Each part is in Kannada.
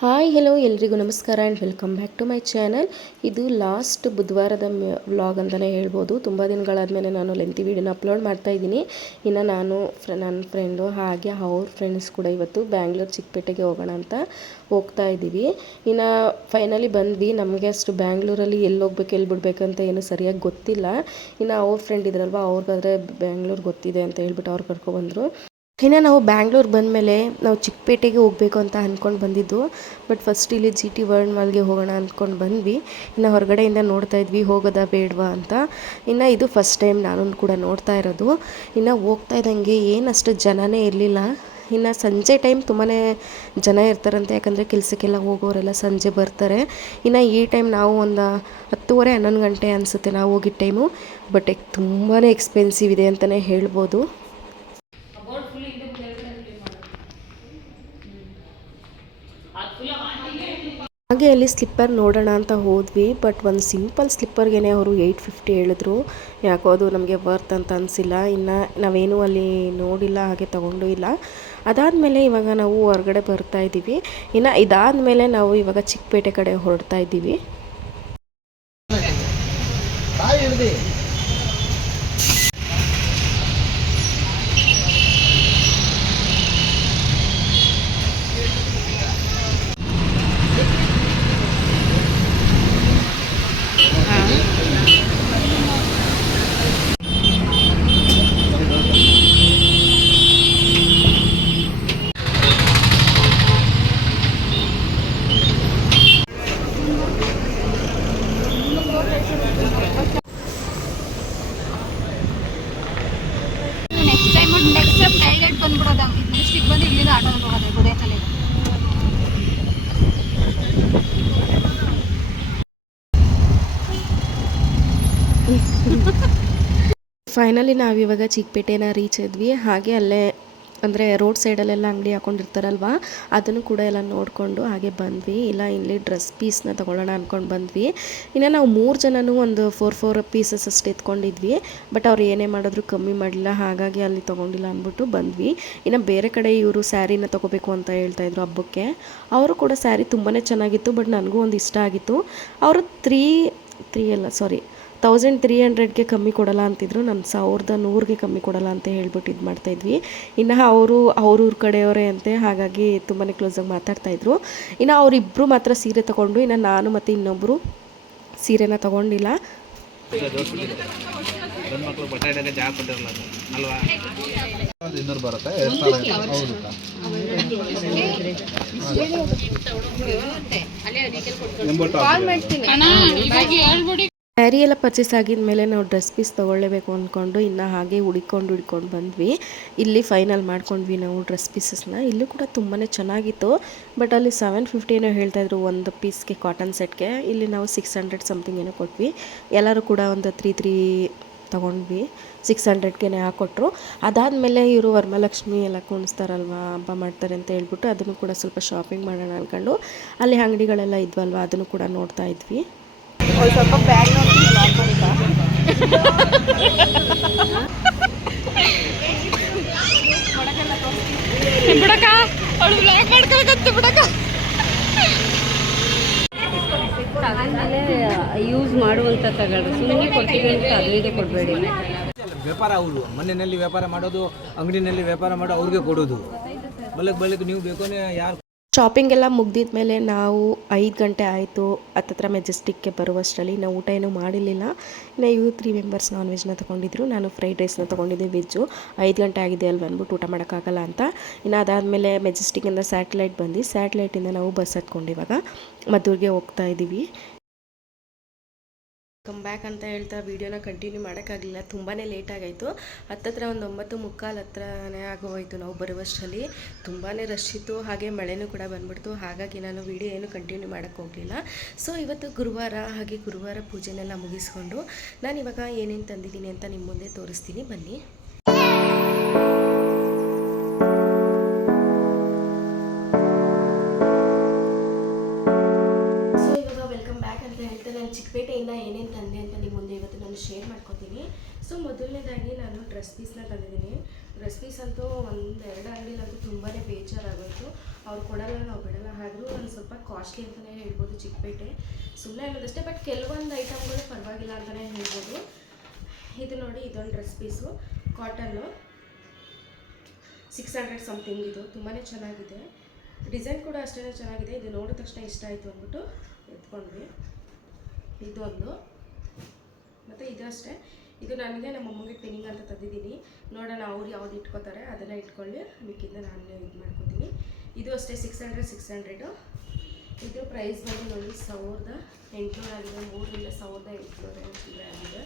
ಹಾಯ್ ಹಲೋ ಎಲ್ರಿಗೂ ನಮಸ್ಕಾರ and welcome back to my channel ಇದು ಲಾಸ್ಟ್ ಬುಧವಾರದ ವ್ಲಾಗ್ ಅಂತಲೇ ಹೇಳ್ಬೋದು. ತುಂಬ ದಿನಗಳಾದಮೇಲೆ ನಾನು ಲೆಂತಿ ವೀಡಿಯೋನ ಅಪ್ಲೋಡ್ ಮಾಡ್ತಾ ಇದ್ದೀನಿ. ಇನ್ನು ನಾನು ಫ್ರ ನನ್ನ ಫ್ರೆಂಡು ಹಾಗೆ ಅವ್ರ ಫ್ರೆಂಡ್ಸ್ ಕೂಡ ಇವತ್ತು ಬ್ಯಾಂಗ್ಳೂರು ಚಿಕ್ಕಪೇಟೆಗೆ ಹೋಗೋಣ ಅಂತ ಹೋಗ್ತಾ ಇದ್ದೀವಿ. ಇನ್ನು ಫೈನಲಿ ಬಂದ್ವಿ. ನಮಗೆ ಅಷ್ಟು ಬ್ಯಾಂಗ್ಳೂರಲ್ಲಿ ಎಲ್ಲಿ ಹೋಗ್ಬೇಕು, ಎಲ್ಲಿ ಬಿಡ್ಬೇಕಂತ ಏನು ಸರಿಯಾಗಿ ಗೊತ್ತಿಲ್ಲ. ಇನ್ನು ಅವ್ರ ಫ್ರೆಂಡ್ ಇದ್ರಲ್ವ, ಅವ್ರಿಗಾದ್ರೆ ಬ್ಯಾಂಗ್ಳೂರು ಗೊತ್ತಿದೆ ಅಂತ ಹೇಳ್ಬಿಟ್ಟು ಅವ್ರು ಕರ್ಕೊಬಂದರು ಇನ್ನು ನಾವು ಬ್ಯಾಂಗ್ಳೂರು ಬಂದಮೇಲೆ ನಾವು ಚಿಕ್ಕಪೇಟೆಗೆ ಹೋಗಬೇಕು ಅಂತ ಅಂದ್ಕೊಂಡು ಬಂದಿದ್ದು. ಬಟ್ ಫಸ್ಟ್ ಇಲ್ಲಿ ಜಿ ಟಿ ವರ್ಲ್ಡ್ ಮಾಲ್ಗೆ ಹೋಗೋಣ ಅಂದ್ಕೊಂಡು ಬಂದ್ವಿ. ಇನ್ನು ಹೊರಗಡೆಯಿಂದ ನೋಡ್ತಾ ಇದ್ವಿ, ಹೋಗೋದಾ ಬೇಡವಾ ಅಂತ. ಇನ್ನು ಇದು ಫಸ್ಟ್ ಟೈಮ್ ನಾನು ಕೂಡ ನೋಡ್ತಾ ಇರೋದು. ಇನ್ನು ಹೋಗ್ತಾ ಇದ್ದಂಗೆ ಏನಷ್ಟು ಜನನೇ ಇರಲಿಲ್ಲ. ಇನ್ನು ಸಂಜೆ ಟೈಮ್ ತುಂಬಾ ಜನ ಇರ್ತಾರಂತೆ. ಯಾಕಂದರೆ ಕೆಲಸಕ್ಕೆಲ್ಲ ಹೋಗೋರೆಲ್ಲ ಸಂಜೆ ಬರ್ತಾರೆ. ಇನ್ನು ಈ ಟೈಮ್ ನಾವು ಒಂದು ಹತ್ತುವರೆ, ಹನ್ನೊಂದು ಗಂಟೆ ಅನಿಸುತ್ತೆ ನಾವು ಹೋಗಿದ್ದ ಟೈಮು. ಬಟ್ ತುಂಬಾ ಎಕ್ಸ್ಪೆನ್ಸಿವ್ ಇದೆ ಅಂತಲೇ ಹೇಳ್ಬೋದು. ಹಾಗೆ ಅಲ್ಲಿ ಸ್ಲಿಪ್ಪರ್ ನೋಡೋಣ ಅಂತ ಹೋದ್ವಿ, ಬಟ್ ಒಂದು ಸಿಂಪಲ್ ಸ್ಲಿಪ್ಪರ್ಗೆ ಅವರು ಏಯ್ಟ್ ಫಿಫ್ಟಿ ಹೇಳಿದ್ರು. ಯಾಕೋ ಅದು ನಮಗೆ ವರ್ತ್ ಅಂತ ಅನಿಸಿಲ್ಲ. ಇನ್ನು ನಾವೇನು ಅಲ್ಲಿ ನೋಡಿಲ್ಲ, ಹಾಗೆ ತಗೊಂಡು ಇಲ್ಲ. ಅದಾದಮೇಲೆ ಇವಾಗ ನಾವು ಹೊರಗಡೆ ಬರ್ತಾ ಇದ್ದೀವಿ. ಇನ್ನು ಇದಾದಮೇಲೆ ನಾವು ಇವಾಗ ಚಿಕ್ಕಪೇಟೆ ಕಡೆ ಹೊರಡ್ತಾ ಇದ್ದೀವಿ next time next time direct ಬಂದ್ಬಿಡೋದು ನೆಕ್ಸ್ಟಿಗೆ ಬಂದು ಇಲ್ಲಿಂದ ಆಟೋದಲ್ಲಿ ಹೋಗೋದು ಗುಡೇಕಲ್ಲಿಗೆ ಫೈನಲಿ ನಾವು ಇವಾಗ ಚಿಕ್ಕಪೇಟೆನ ರೀಚ್ ಇದ್ವಿ ಹಾಗೆ ಅಲ್ಲೇ ಅಂದರೆ ರೋಡ್ ಸೈಡಲ್ಲೆಲ್ಲ ಅಂಗಡಿ ಹಾಕೊಂಡಿರ್ತಾರಲ್ವ, ಅದನ್ನು ಕೂಡ ಎಲ್ಲ ನೋಡಿಕೊಂಡು ಹಾಗೆ ಬಂದ್ವಿ. ಇಲ್ಲ, ಇಲ್ಲಿ ಡ್ರೆಸ್ ಪೀಸ್ನ ತೊಗೊಳ್ಳೋಣ ಅಂದ್ಕೊಂಡು ಬಂದ್ವಿ. ಇನ್ನು ನಾವು ಮೂರು ಜನನೂ ಒಂದು ಫೋರ್ ಫೋರ್ ಪೀಸಸ್ ಅಷ್ಟು ಎತ್ಕೊಂಡಿದ್ವಿ. ಬಟ್ ಅವ್ರು ಏನೇ ಮಾಡಿದ್ರು ಕಮ್ಮಿ ಮಾಡಲಿಲ್ಲ, ಹಾಗಾಗಿ ಅಲ್ಲಿ ತೊಗೊಂಡಿಲ್ಲ ಅಂದ್ಬಿಟ್ಟು ಬಂದ್ವಿ. ಇನ್ನು ಬೇರೆ ಕಡೆ ಇವರು ಸ್ಯಾರಿನ ತೊಗೋಬೇಕು ಅಂತ ಹೇಳ್ತಾಯಿದ್ರು ಹಬ್ಬಕ್ಕೆ. ಅವರು ಕೂಡ ಸ್ಯಾರಿ ತುಂಬಾ ಚೆನ್ನಾಗಿತ್ತು ಬಟ್ ನನಗೂ ಒಂದು ಇಷ್ಟ ಆಗಿತ್ತು. ಅವರು ತ್ರೀ ತ್ರೀ ಅಲ್ಲ ಸಾರಿ ತೌಸಂಡ್ ತ್ರೀ ಹಂಡ್ರೆಡ್ಗೆ ಕಮ್ಮಿ ಕೊಡಲ್ಲ ಅಂತಿದ್ರು ನಾನು ಸಾವಿರದ ನೂರಿಗೆ ಕಮ್ಮಿ ಕೊಡಲ್ಲ ಅಂತ ಹೇಳ್ಬಿಟ್ಟು ಇದು ಮಾಡ್ತಾಯಿದ್ವಿ ಇನ್ನು ಅವರು ಅವ್ರೂರ ಕಡೆಯವರೇ ಅಂತೆ, ಹಾಗಾಗಿ ತುಂಬಾ ಕ್ಲೋಸಾಗಿ ಮಾತಾಡ್ತಾಯಿದ್ರು ಇನ್ನು ಅವರಿಬ್ಬರು ಮಾತ್ರ ಸೀರೆ ತೊಗೊಂಡು, ಇನ್ನು ನಾನು ಮತ್ತು ಇನ್ನೊಬ್ಬರು ಸೀರೆನ ತೊಗೊಂಡಿಲ್ಲ. ಬರುತ್ತೆ. ಸ್ಯಾರಿ ಎಲ್ಲ ಪರ್ಚೇಸ್ ಆಗಿದ ಮೇಲೆ ನಾವು ಡ್ರೆಸ್ ಪೀಸ್ ತೊಗೊಳ್ಳೇಬೇಕು ಅಂದ್ಕೊಂಡು ಇನ್ನು ಹಾಗೆ ಹುಡ್ಕೊಂಡು ಹುಡ್ಕೊಂಡು ಬಂದ್ವಿ. ಇಲ್ಲಿ ಫೈನಲ್ ಮಾಡ್ಕೊಂಡ್ವಿ ನಾವು ಡ್ರೆಸ್ ಪೀಸಸ್ನ ಇಲ್ಲೂ ಕೂಡ ತುಂಬಾ ಚೆನ್ನಾಗಿತ್ತು. ಬಟ್ ಅಲ್ಲಿ ಸೆವೆನ್ ಫಿಫ್ಟಿ ಏನೋ ಹೇಳ್ತಾಯಿದ್ರು ಒಂದು ಪೀಸ್ಗೆ ಕಾಟನ್ ಸೆಟ್ಗೆ ಇಲ್ಲಿ ನಾವು ಸಿಕ್ಸ್ ಹಂಡ್ರೆಡ್ ಸಮಥಿಂಗ್ ಏನೋ ಕೊಟ್ವಿ. ಎಲ್ಲರೂ ಕೂಡ ಒಂದು ತ್ರೀ ತ್ರೀ ತೊಗೊಂಡ್ವಿ. ಸಿಕ್ಸ್ ಹಂಡ್ರೆಡ್ಗೆ ಹಾಕ್ಕೊಟ್ರು ಅದಾದಮೇಲೆ ಇವರು ವರಮಹಾಲಕ್ಷ್ಮಿ ಎಲ್ಲ ಕುಣಿಸ್ತಾರಲ್ವ, ಹಬ್ಬ ಮಾಡ್ತಾರೆ ಅಂತ ಹೇಳ್ಬಿಟ್ಟು ಅದನ್ನು ಕೂಡ ಸ್ವಲ್ಪ ಶಾಪಿಂಗ್ ಮಾಡೋಣ ಅಂದ್ಕೊಂಡು ಅಲ್ಲಿ ಅಂಗಡಿಗಳೆಲ್ಲ ಇದ್ವಲ್ವ, ಅದನ್ನು ಕೂಡ ನೋಡ್ತಾ ಇದ್ವಿ. ಬಿಡಕ ಅವಳು ಬ್ಲಾಗ್ ಮಾಡ್ಕೊಳಕತ್ತೆ ಬಿಡಕ ತಗೊಂಡ್ಮೇಲೆ ಯೂಸ್ ಮಾಡುವಂತ ತಗೊಳ್ರಿ. ಸುಮ್ಮನೆ ಕೊಡ್ತೀವಿ ಅಂತ ಕೊಡಬೇಡಿ. ವ್ಯಾಪಾರ ಅವರು. ಮನೆಯಲ್ಲಿ ವ್ಯಾಪಾರ ಮಾಡೋದು ಅಂಗಡಿನಲ್ಲಿ ವ್ಯಾಪಾರ ಮಾಡೋ ಅವ್ರಿಗೆ ಕೊಡೋದು. ಬಲಕ್ ಬಲಕ್ ನೀವು ಬೇಕು ಯಾರು ಶಾಪಿಂಗ್ ಎಲ್ಲ ಮುಗ್ದಿದ ಮೇಲೆ ನಾವು ಐದು ಗಂಟೆ ಆಯಿತು. ಹತ್ತತ್ರ ಮೆಜೆಸ್ಟಿಕ್ಗೆ ಬರುವಷ್ಟರಲ್ಲಿ ನಾವು ಊಟ ಏನೂ ಮಾಡಿರಲಿಲ್ಲ. ಇನ್ನು ಇವು ತ್ರೀ ಮೆಂಬರ್ಸ್ ನಾನ್ ವೆಜ್ನ ತೊಗೊಂಡಿದ್ರು. ನಾನು ಫ್ರೈಡ್ ರೈಸ್ನ ತೊಗೊಂಡಿದ್ದೆ ವೆಜ್ಜು ಐದು ಗಂಟೆ ಆಗಿದೆ ಅಲ್ಲಿ ಬಂದ್ಬಿಟ್ಟು ಊಟ ಮಾಡೋಕ್ಕಾಗಲ್ಲ ಅಂತ. ಇನ್ನು ಅದಾದಮೇಲೆ ಮೆಜೆಸ್ಟಿಕ್ಕಿಂದ ಸ್ಯಾಟಲೈಟ್ ಬಂದು ಸ್ಯಾಟಲೈಟಿಂದ ನಾವು ಬಸ್ ಹತ್ಕೊಂಡು ಇವಾಗ ಮದ್ದೂರಿಗೆ ಹೋಗ್ತಾ ಇದ್ದೀವಿ ಕಮ್ ಬ್ಯಾಕ್ ಅಂತ ಹೇಳ್ತಾ ವೀಡಿಯೋನ ಕಂಟಿನ್ಯೂ ಮಾಡೋಕ್ಕಾಗಲಿಲ್ಲ. ತುಂಬಾ ಲೇಟ್ ಆಗಾಯಿತು. ಹತ್ತತ್ರ ಒಂದು ಒಂಬತ್ತು ಮುಕ್ಕಾಲು ಹತ್ರನೇ ಆಗೋಯ್ತು ನಾವು ಬರುವಷ್ಟರಲ್ಲಿ. ತುಂಬಾ ರಶ್ ಇತ್ತು. ಹಾಗೆ ಮಳೆನೂ ಕೂಡ ಬಂದ್ಬಿಡ್ತು. ಹಾಗಾಗಿ ನಾನು ವೀಡಿಯೋ ಏನು ಕಂಟಿನ್ಯೂ ಮಾಡೋಕ್ಕೆ ಹೋಗಲಿಲ್ಲ. ಸೊ ಇವತ್ತು ಗುರುವಾರ, ಹಾಗೆ ಗುರುವಾರ ಪೂಜೆನೆಲ್ಲ ಮುಗಿಸ್ಕೊಂಡು ನಾನು ಇವಾಗ ಏನೇನು ತಂದಿದ್ದೀನಿ ಅಂತ ನಿಮ್ಮ ಮುಂದೆ ತೋರಿಸ್ತೀನಿ. ಬನ್ನಿ. ನಾನು ಶೇರ್ ಮಾಡ್ಕೊತೀನಿ. ಸೊ ಮೊದಲನೇದಾಗಿ ನಾನು ಡ್ರೆಸ್ ಪೀಸ್ನ ತಂದಿದ್ದೀನಿ. ಡ್ರೆಸ್ ಪೀಸ್ ಅಂತೂ ಒಂದು ಎರಡು ಅಂಗಡಿಲಂತೂ ತುಂಬಾ ಬೇಜಾರಾಗೋಯಿತು. ಅವ್ರು ಕೊಡಲ್ಲ, ನಾವು ಬಿಡಲ್ಲ. ಆದರೂ ಒಂದು ಸ್ವಲ್ಪ ಕಾಸ್ಟ್ಲಿ ಅಂತಲೇ ಹೇಳ್ಬೋದು ಚಿಕ್ಕಪೇಟೆ. ಸುಮ್ಮನೆ ಅನ್ನೋದಷ್ಟೇ ಬಟ್ ಕೆಲವೊಂದು ಐಟಮ್ಗಳು ಪರವಾಗಿಲ್ಲ ಅಂತಲೇ ಹೇಳ್ಬೋದು. ಇದು ನೋಡಿ, ಇದೊಂದು dress piece cotton six hundred something ಇದು. ತುಂಬಾ ಚೆನ್ನಾಗಿದೆ. ಡಿಸೈನ್ ಕೂಡ ಅಷ್ಟೇ ಚೆನ್ನಾಗಿದೆ. ಇದು ನೋಡಿದ ತಕ್ಷಣ ಇಷ್ಟ ಆಯಿತು ಅಂದ್ಬಿಟ್ಟು ಎತ್ಕೊಂಡ್ವಿ. ಇದೊಂದು. ಮತ್ತು ಇದು ಅಷ್ಟೇ. ಇದು ನನಗೆ ನಮ್ಮ ಅಮ್ಮಗೆ ಟ್ವಿನಿಂಗ್ ಅಂತ ತಂದಿದ್ದೀನಿ. ನೋಡೋಣ ಅವ್ರು ಯಾವ್ದು ಇಟ್ಕೋತಾರೆ ಅದನ್ನು ಇಟ್ಕೊಳ್ಳಿ ಮಿಕ್ಕಿಂದ ನಾನು ಇದು ಮಾಡ್ಕೊತೀನಿ. ಇದು ಅಷ್ಟೇ ಸಿಕ್ಸ್ ಹಂಡ್ರೆಡ್ ಸಿಕ್ಸ್ ಹಂಡ್ರೆಡು ಇದು ಪ್ರೈಸ್ ಬಂದು ನೋಡಿ, ಸಾವಿರದ ಎಂಟುನೂರು ಆಗಿದೆ, ಮೂರರಿಂದ ಸಾವಿರದ ಎಂಟುನೂರ ಎಂಟುನೂರ ಆಗಿದೆ.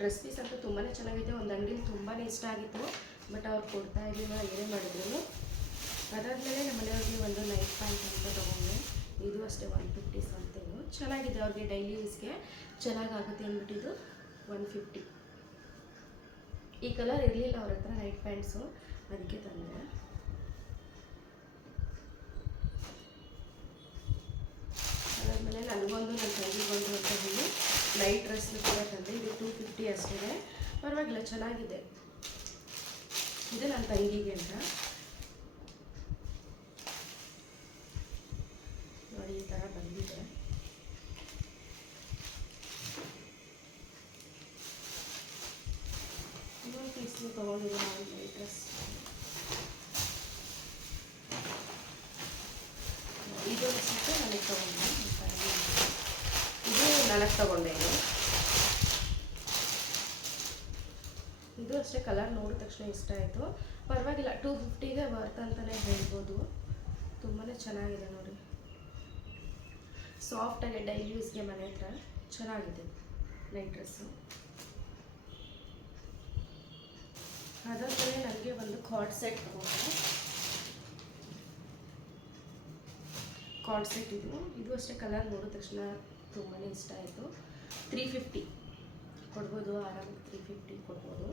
ಡ್ರೆಸ್ ಪೀಸ್ ಅಂತೂ ತುಂಬಾ ಚೆನ್ನಾಗಿದೆ ಒಂದು ಅಂಗಡಿಲಿ ತುಂಬಾ ಇಷ್ಟ ಆಗಿತ್ತು, ಬಟ್ ಅವ್ರು ಕೊಡ್ತಾ ಇರಲಿಲ್ಲ, ಏನೇ ಮಾಡಿದ್ರು. ಅದಾದಮೇಲೆ ನಮ್ಮ ಮನೆಯವ್ರಿಗೆ ಒಂದು ನೈಟ್ ಪ್ಯಾಂಟ್ ಅಂತ ತೊಗೊಂಡೆ. ಇದು ಅಷ್ಟೇ ಒನ್ ಫಿಫ್ಟಿ ಸಮಥಿಂಗು ಚೆನ್ನಾಗಿದೆ ಅವ್ರಿಗೆ ಡೈಲಿ ಯೂಸ್ಗೆ ಚೆನ್ನಾಗಾಗುತ್ತೆ ಅಂದ್ಬಿಟ್ಟಿದ್ದು ಒನ್ ಫಿಫ್ಟಿ ಈ ಕಲರ್ ಇರಲಿಲ್ಲ ಅವ್ರ ಹತ್ರ ನೈಟ್ ಪ್ಯಾಂಟ್ಸು ಅದಕ್ಕೆ ತಂದೆ. ಅದಾದಮೇಲೆ ನನಗೊಂದು ನನ್ನ ತಂಗಿಗೊಂದು ಅಂತ ಹೇಳಿ ನೈಟ್ ಡ್ರೆಸ್ ಕೂಡ ತಂದೆ. ಇದು ಟೂ ಫಿಫ್ಟಿ ಅಷ್ಟಿದೆ. ಪರವಾಗಿಲ್ಲ, ಚೆನ್ನಾಗಿದೆ. ಇದು ನನ್ನ ತಂಗಿಗೆ ಅಂತ ನೋಡಿ ಈ ಥರ ಬಂದಿದೆ ಇನ್ನೊಂದು ಪೀಸ್ನು ತೊಗೊಂಡಿದ್ದೀನಿ ನಾನು ನೈಟ್ ಡ್ರೆಸ್ ಇದು ಅಷ್ಟೇ ನನಗೆ ತೊಗೊಂಡೆ ಇದು ತಗೊಂಡೆ ಇದು ಅಷ್ಟೇ ಕಲರ್ ನೋಡಿದ ತಕ್ಷಣ ಇಷ್ಟ ಆಯಿತು. ಪರವಾಗಿಲ್ಲ ಟೂ ಫಿಫ್ಟಿಗೆ ವರ್ತ್ ಅಂತಲೇ ಹೇಳ್ಬೋದು. ತುಂಬಾ ಚೆನ್ನಾಗಿದೆ ನೋಡಿ. ಸಾಫ್ಟಾಗಿ ಡೈಲಿ ಯೂಸ್ಗೆ ಮನೆ ಹತ್ರ ಚೆನ್ನಾಗಿದೆ ನೈಟ್ ಡ್ರೆಸ್ಸು ಅದಾದಮೇಲೆ ನನಗೆ ಒಂದು ಕಾರ್ಡ್ ಸೆಟ್ ತಗೊಂಡೆ ಕಾರ್ಡ್ ಸೆಟ್ ಇದು. ಇದು ಅಷ್ಟೇ ಕಲರ್ ನೋಡಿದ ತಕ್ಷಣ ತುಂಬಾ ಇಷ್ಟ ಆಯಿತು ತ್ರೀ ಫಿಫ್ಟಿ ಕೊಡ್ಬೋದು ಆರಾಮಾಗಿ ತ್ರೀ ಫಿಫ್ಟಿ ಕೊಡ್ಬೋದು.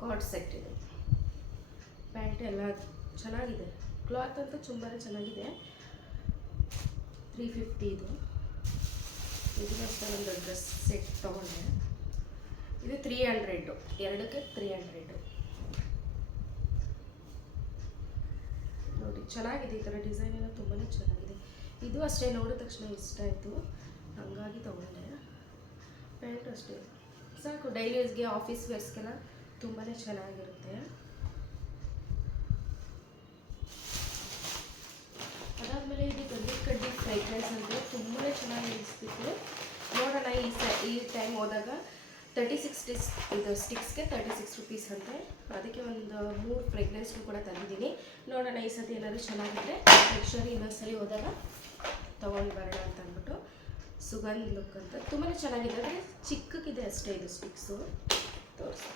ಕಾರ್ಡ್ ಸೆಟ್ ಇದೆ. ಪ್ಯಾಂಟ್ ಎಲ್ಲ ಚೆನ್ನಾಗಿದೆ. ಕ್ಲಾತ್ ಅಂತೂ ತುಂಬಾ ಚೆನ್ನಾಗಿದೆ. ತ್ರೀ ಫಿಫ್ಟಿ ಇದು. ಇದನ್ನಷ್ಟೇ ಒಂದು ಡ್ರೆಸ್ ಸೆಟ್ ತೊಗೊಂಡೆ. ಇದು ತ್ರೀ ಹಂಡ್ರೆಡು ಎರಡಕ್ಕೆ ತ್ರೀ ಹಂಡ್ರೆಡು ನೋಡಿ, ಚೆನ್ನಾಗಿದೆ ಈ ಥರ ಡಿಸೈನ್ ಎಲ್ಲ ತುಂಬಾ ಚೆನ್ನಾಗಿದೆ. ಇದು ಅಷ್ಟೇ, ನೋಡಿದ ತಕ್ಷಣ ಇಷ್ಟ ಆಯಿತು. ಹಾಗಾಗಿ ತೊಗೊಂಡೆ. ಪ್ಯಾಂಟು ಅಷ್ಟೇ. ಸಾಕು ಡೈಲಿ ಯೂಸ್ಗೆ ಆಫೀಸ್ ವೇರ್ಸ್ಗೆಲ್ಲ ತುಂಬಾ ಚೆನ್ನಾಗಿರುತ್ತೆ. ಅದಾದಮೇಲೆ ಇದು ಗಂಧದ ಕಡ್ಡಿ ಫ್ರೈಗ್ರೆನ್ಸ್ ಅಂತ ತುಂಬಾ ಚೆನ್ನಾಗಿ ಅನಿಸ್ತಿತ್ತು. ನೋಡೋಣ, ಈ ಸ, ಈ ಟೈಮ್ ಹೋದಾಗ ತರ್ಟಿ ಸಿಕ್ಸ್ ಡಿಸ್ ಇದು ಸ್ಟಿಕ್ಸ್ಗೆ ತರ್ಟಿ ಸಿಕ್ಸ್ ರುಪೀಸ್ ಅಂತೆ. ಅದಕ್ಕೆ ಒಂದು ಮೂರು ಫ್ರೆಗ್ರೆನ್ಸ್ನು ಕೂಡ ತಂದಿದ್ದೀನಿ. ನೋಡೋಣ, ಈ ಸತಿ ಏನಾದರೂ ಚೆನ್ನಾಗಿದ್ರೆ ನೆಕ್ಸ್ಟ್ ಇನ್ನೊಂದು ಸರಿ ಹೋದಾಗ ತೊಗೊಂಡು ಬರೋಣ ಅಂತ ಅಂದ್ಬಿಟ್ಟು ಸುಗಂಧ ಲುಕ್ ಅಂತ. ತುಂಬಾ ಚೆನ್ನಾಗಿದೆ. ಅಂದರೆ ಚಿಕ್ಕಕ್ಕಿದೆ ಅಷ್ಟೇ ಇದು ಸ್ಟಿಕ್ಸು ತೋರಿಸಿ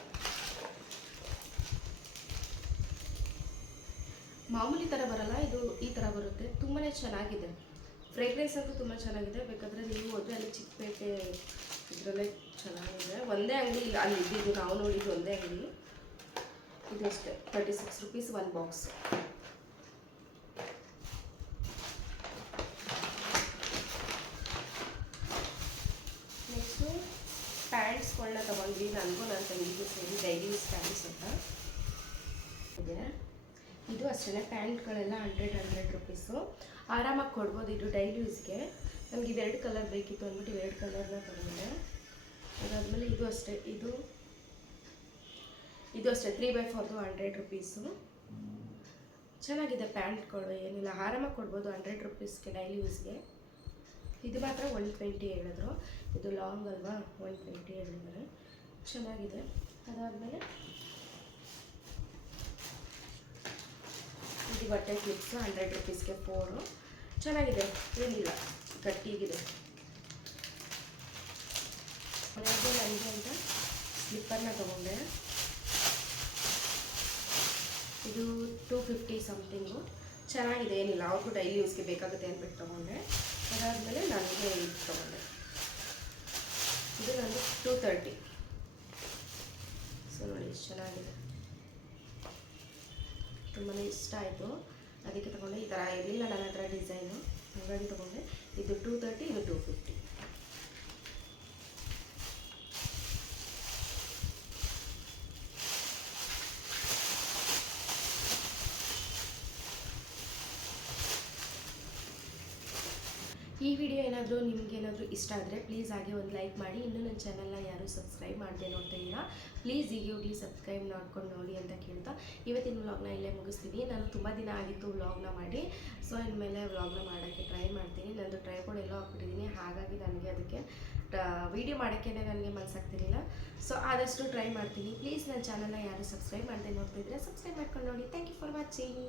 ಮಾಮೂಲಿ ಥರ ಬರಲ್ಲ, ಇದು ಈ ಥರ ಬರುತ್ತೆ. ತುಂಬಾ ಚೆನ್ನಾಗಿದೆ. ಫ್ರೇಗ್ರೆನ್ಸ್ ಅಂತೂ ತುಂಬ ಚೆನ್ನಾಗಿದೆ. ಬೇಕಾದರೆ ನೀವು ಹೋದರೆ ಅಲ್ಲಿ ಚಿಕ್ಕಪೇಟೆ ಇದರಲ್ಲೇ ಚೆನ್ನಾಗಿದೆ. ಒಂದೇ ಅಂಗಡಿ ಇಲ್ಲ. ಅಲ್ಲಿ ಇದ್ದಿದ್ದು ನಾವು ನೋಡಿದ್ದು ಒಂದೇ ಅಂಗಡಿ. ಇದು ಅಷ್ಟೇ. Thirty six rupees one box next ಪ್ಯಾಂಟ್ಸ್ಗಳನ್ನ ತಗೊಂಡ್ವಿ ನನಗೂ ನನ್ನ ತಂಗಿಗೂ ಸೇರಿ ಡೈಲಿ ಯೂಸ್ ಪ್ಯಾಂಟ್ಸ್ ಅಂತ. ಇದು. ಅಷ್ಟೇ ಪ್ಯಾಂಟ್ಗಳೆಲ್ಲ ಹಂಡ್ರೆಡ್ ಹಂಡ್ರೆಡ್ ರುಪೀಸು ಆರಾಮಾಗಿ ಕೊಡ್ಬೋದು ಇದು ಡೈಲಿ ಯೂಸ್ಗೆ ನನಗೆ ಇವೆರಡು ಕಲರ್ ಬೇಕಿತ್ತು ಅಂದ್ಬಿಟ್ಟು ಇವೆರಡು ಕಲರ್ನ ತಗೊಂಡೆ. ಅದಾದಮೇಲೆ ಇದು ಅಷ್ಟೇ, ಇದು ಇದು ಅಷ್ಟೇ ತ್ರೀ ಬೈ ಫೋರ್ದು ಹಂಡ್ರೆಡ್ ರುಪೀಸು ಚೆನ್ನಾಗಿದೆ ಪ್ಯಾಂಟ್ಗಳು, ಏನಿಲ್ಲ. ಆರಾಮಾಗಿ ಕೊಡ್ಬೋದು ಹಂಡ್ರೆಡ್ ರುಪೀಸ್ಗೆ ಡೈಲಿ ಯೂಸ್ಗೆ ಇದು ಮಾತ್ರ ಒನ್ ಟ್ವೆಂಟಿ ಹೇಳಿದ್ರು. ಇದು ಲಾಂಗ್ ಅಲ್ವಾ? ಒನ್ ಟ್ವೆಂಟಿ ಹೇಳಿದ್ದಾರೆ. ಚೆನ್ನಾಗಿದೆ. ಅದಾದಮೇಲೆ ಇದು ಬಟ್ಟೆ ಕ್ಲಿಪ್ಸು ಹಂಡ್ರೆಡ್ ರುಪೀಸ್ಗೆ ಫೋರು ಚೆನ್ನಾಗಿದೆ. ಏನಿಲ್ಲ. ಗಟ್ಟಿಗಿದೆ. ಕೊನೆಗೆ ನನಗೆ ಅಂತ ಸ್ಲಿಪ್ಪರ್ನ ತೊಗೊಂಡೆ. ಇದು ಟೂ ಫಿಫ್ಟಿ ಸಮಥಿಂಗು ಚೆನ್ನಾಗಿದೆ, ಏನಿಲ್ಲ. ಅವ್ರಿಗೂ ಡೈಲಿ ಯೂಸ್ಗೆ ಬೇಕಾಗುತ್ತೆ ಅಂದ್ಬಿಟ್ಟು ತೊಗೊಂಡೆ. ಅದಾದಮೇಲೆ ನನಗೆ ಇದು ತೊಗೊಂಡೆ. ಇದು ನನಗೆ ಟೂ ತರ್ಟಿ ಸೊ ನೋಡಿ ಎಷ್ಟು ಚೆನ್ನಾಗಿದೆ. ತುಂಬಾ ಇಷ್ಟ ಆಯಿತು. ಅದಕ್ಕೆ ತೊಗೊಂಡೆ ಈ ಥರ ಇರಲಿಲ್ಲ ನನ್ನ ಹತ್ರ ಡಿಸೈನು ಹಾಗಾಗಿ ತೊಗೊಂಡೆ. ಇದು ಟೂ ತರ್ಟಿ ಇದು ಟೂ ಫಿಫ್ಟಿ ಈ ವಿಡಿಯೋ ಏನಾದರೂ ನಿಮಗೇನಾದರೂ ಇಷ್ಟ ಆದರೆ ಪ್ಲೀಸ್ ಹಾಗೆ ಒಂದು ಲೈಕ್ ಮಾಡಿ. ಇನ್ನೂ ನನ್ನ ಚಾನಲ್ನ ಯಾರೂ ಸಬ್ಸ್ಕ್ರೈಬ್ ಮಾಡಿದೆ ನೋಡ್ತಾ ಪ್ಲೀಸ್ ಈಗ ಹೋಗಿ ಸಬ್ಸ್ಕ್ರೈಬ್ ಮಾಡ್ಕೊಂಡು ನೋಡಿ ಅಂತ ಕೇಳ್ತಾ. ಇವತ್ತಿನ ವ್ಲಾಗ್ನ ಇಲ್ಲೇ ಮುಗಿಸ್ತೀನಿ. ನಾನು ತುಂಬ ದಿನ ಆಗಿತ್ತು ವ್ಲಾಗ್ನ ಮಾಡಿ. ಸೊ ಇನ್ಮೇಲೆ ವ್ಲಾಗ್ನ ಮಾಡೋಕ್ಕೆ ಟ್ರೈ ಮಾಡ್ತೀನಿ. ನಂದು ಕೂಡ ಎಲ್ಲೋ ಹಾಕ್ಬಿಟ್ಟಿದ್ದೀನಿ ಹಾಗಾಗಿ ನನಗೆ ಅದಕ್ಕೆ ವಿಡಿಯೋ ಮಾಡೋಕ್ಕೆ ನನಗೆ ಮನಸ್ಸಾಗ್ತಿರಲಿಲ್ಲ ಸೊ ಆದಷ್ಟು ಟ್ರೈ ಮಾಡ್ತೀನಿ. ಪ್ಲೀಸ್ ನನ್ನ ಚಾನಲ್ನ ಯಾರು ಸಬ್ಸ್ಕ್ರೈಬ್ ಮಾಡದೆ ನೋಡ್ತಿದ್ರೆ ಸಬ್ಸ್ಕ್ರೈಬ್ ಮಾಡ್ಕೊಂಡು ನೋಡಿ. Thank you for watching